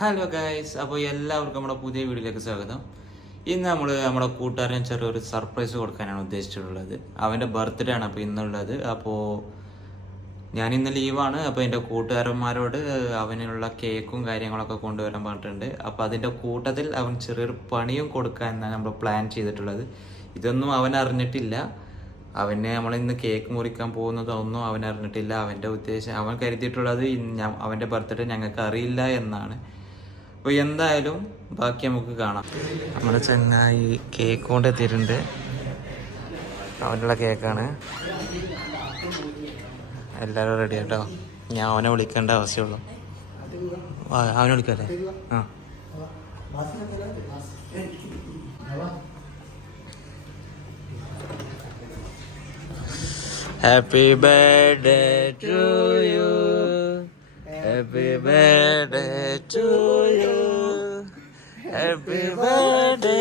Hello guys അപ്പോൾ എല്ലാവർക്കും നമ്മുടെ പുതിയ വീഡിയോയിലേക്ക് സ്വാഗതം. ഇന്ന് നമ്മൾ നമ്മുടെ കൂട്ടുകാരൻ ചെറിയൊരു സർപ്രൈസ് കൊടുക്കാനാണ് ഉദ്ദേശിച്ചിട്ടുള്ളത്. അവന്റെ ബർത്ത്ഡേ ആണ് അപ്പോൾ ഇന്നുള്ളത്. അപ്പോൾ ഞാൻ ഇന്ന് ലീവാണ് അപ്പോൾ എന്റെ കൂട്ടുകാരന്മാരോട് അവനുള്ള കേക്കും കാര്യങ്ങളൊക്കെ കൊണ്ടുവരാൻ പറഞ്ഞിട്ടുണ്ട്. അപ്പോൾ അതിന്റെ കൂട്ടത്തിൽ അവൻ ചെറിയൊരു പണിയും കൊടുക്കാൻ എന്നാണ് നമ്മൾ പ്ലാൻ ചെയ്തിട്ടുള്ളത്. ഇതൊന്നും അവൻ അറിഞ്ഞിട്ടില്ല. അവനെ നമ്മൾ ഇന്ന് കേക്ക് മുറിക്കാൻ പോകുന്നതൊന്നും അവൻ അറിഞ്ഞിട്ടില്ല. അവന്റെ ഉദ്ദേശം അവൻ കരുതിയിട്ടുള്ളത് അവന്റെ ബർത്ത്ഡേ ഞങ്ങൾക്ക് അറിയില്ല എന്നാണ്. അപ്പോൾ എന്തായാലും ബാക്കി നമുക്ക് കാണാം. നമ്മുടെ ചെന്നായി കേക്ക് കൊണ്ട് എത്തിയിട്ടുണ്ട് അവനുള്ള കേക്കാണ് എല്ലാവരും റെഡി കേട്ടോ ഞാൻ അവനെ വിളിക്കേണ്ട ആവശ്യമുള്ളൂ. അവനെ വിളിക്കല്ലേ? ആ. Happy birthday to you happy birthday to you happy birthday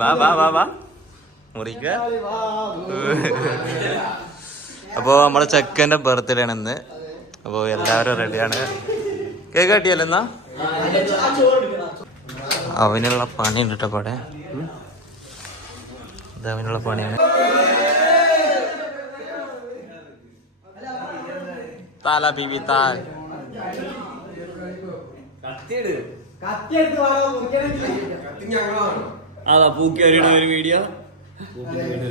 വാ വാ വാ വാ. മുറിക്ക അപ്പോ നമ്മളെ ചെക്കന്റെ ബർത്ത്ഡേ ആണ് ഇന്ന്. അപ്പോ എല്ലാവരും റെഡിയാണ് കേക്ക് കട്ടിയല്ലോ എന്നാ? അവനുള്ള പണി ഉണ്ട് കേട്ടോ അവിടെ. ഇത് അവനുള്ള പണിയാണ്. താല താൽ അതാ പൂക്കി അറിയണ ഒരു വീഡിയോ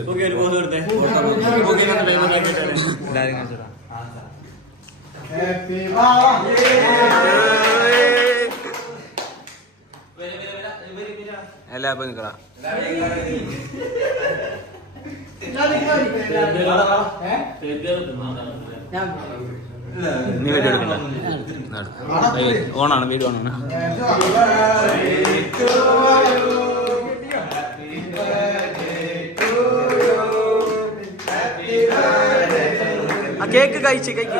പൂക്കി ഒരു പോസ് കൊടുത്തേ. എല്ലാവരും കാണിച്ചോടാ. എല്ലാവർക്കും നിൽക്കടാ നീ വീഡിയോ എടുക്കണ്ട. ഓണാണ് വീഡിയോ ഓണാണ് ആ കേക്ക് കഴിച്ച് കഴിക്ക്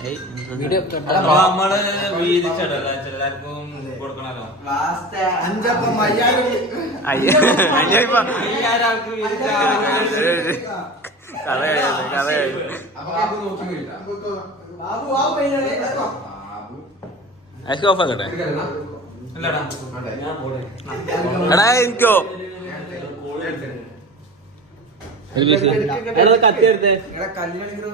നമ്മൾ വീതിച്ചടല്ല എല്ലാവർക്കും കൊടുക്കണല്ലോ. കഥ കഴിയുന്നു കഥ കഴിയുന്നു ഓഫ് ആക്കട്ടെ എടാ എനിക്കോ? കത്തിയെടുത്തേ കല്യാണിക്കോ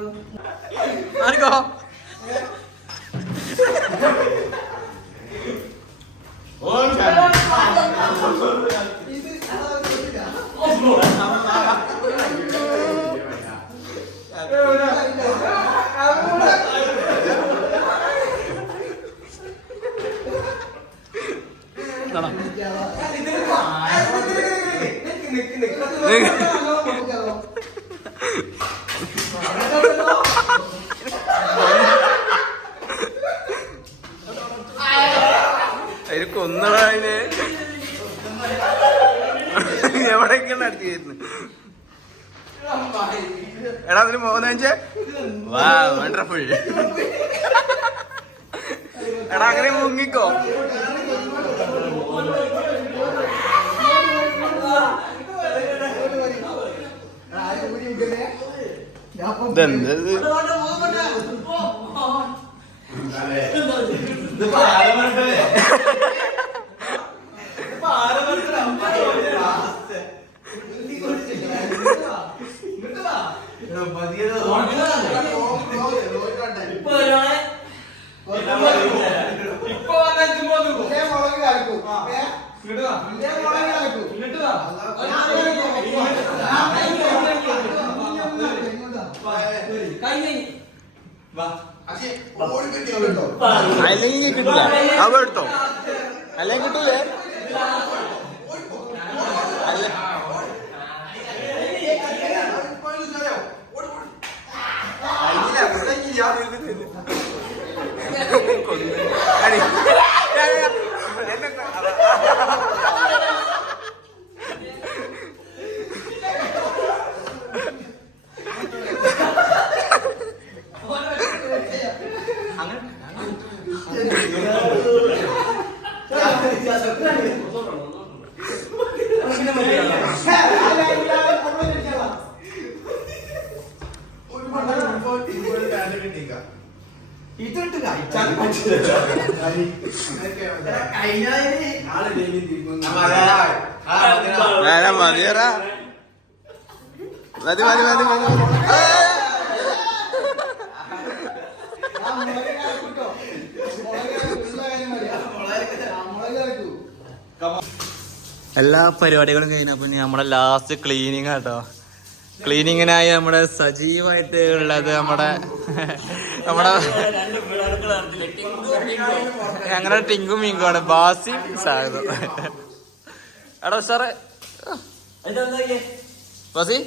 Salah. എവിടെയൊക്കെയാണ് അടിച്ചു വരുന്നത് എടാ അതിന് മോഹനഞ്ച് വാ വണ്ടർഫുൾ എടാ അങ്ങനെ മുങ്ങിക്കോ. ഇതെന്ത് ഇത്? അല്ലെങ്കിൽ കിട്ടില്ല അവ എടുത്തോ? അല്ലെങ്കിൽ കിട്ടൂലേ. അല്ല. കൊടുക്കില്ല മതിയറാ മതി മതി മതി മതി. എല്ലാ പരിപാടികളും കഴിഞ്ഞപ്പോ പിന്നെ നമ്മുടെ ലാസ്റ്റ് ക്ലീനിങ് ആട്ടോ ക്ലീനിങ്ങിനായി നമ്മുടെ സജീവമായിട്ട് ഉള്ളത് നമ്മുടെ നമ്മുടെ ഞങ്ങളുടെ ടിങ്കും മിങ്കുമാണ്. ബാസി സ്വാഗതം എടാ സാറേ ബാസി?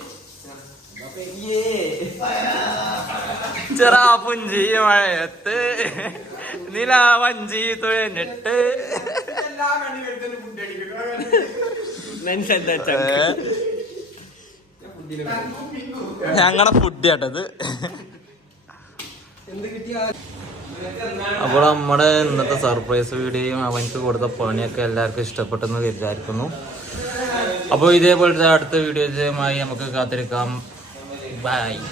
ചെറാ പുഞ്ചി മഴയത്ത് നിലാവഞ്ചി തുഴഞ്ഞിട്ട്. ഞങ്ങളുടെ ഫുഡ് കേട്ടത് അപ്പോൾ നമ്മുടെ ഇന്നത്തെ സർപ്രൈസ് വീഡിയോയും അവനക്ക് കൊടുത്ത പണിയൊക്കെ എല്ലാവർക്കും ഇഷ്ടപ്പെട്ടെന്ന് വിചാരിക്കുന്നു. അപ്പോൾ ഇതേപോലത്തെ അടുത്ത വീഡിയോസുമായി നമുക്ക് കാത്തിരിക്കാം. ബൈ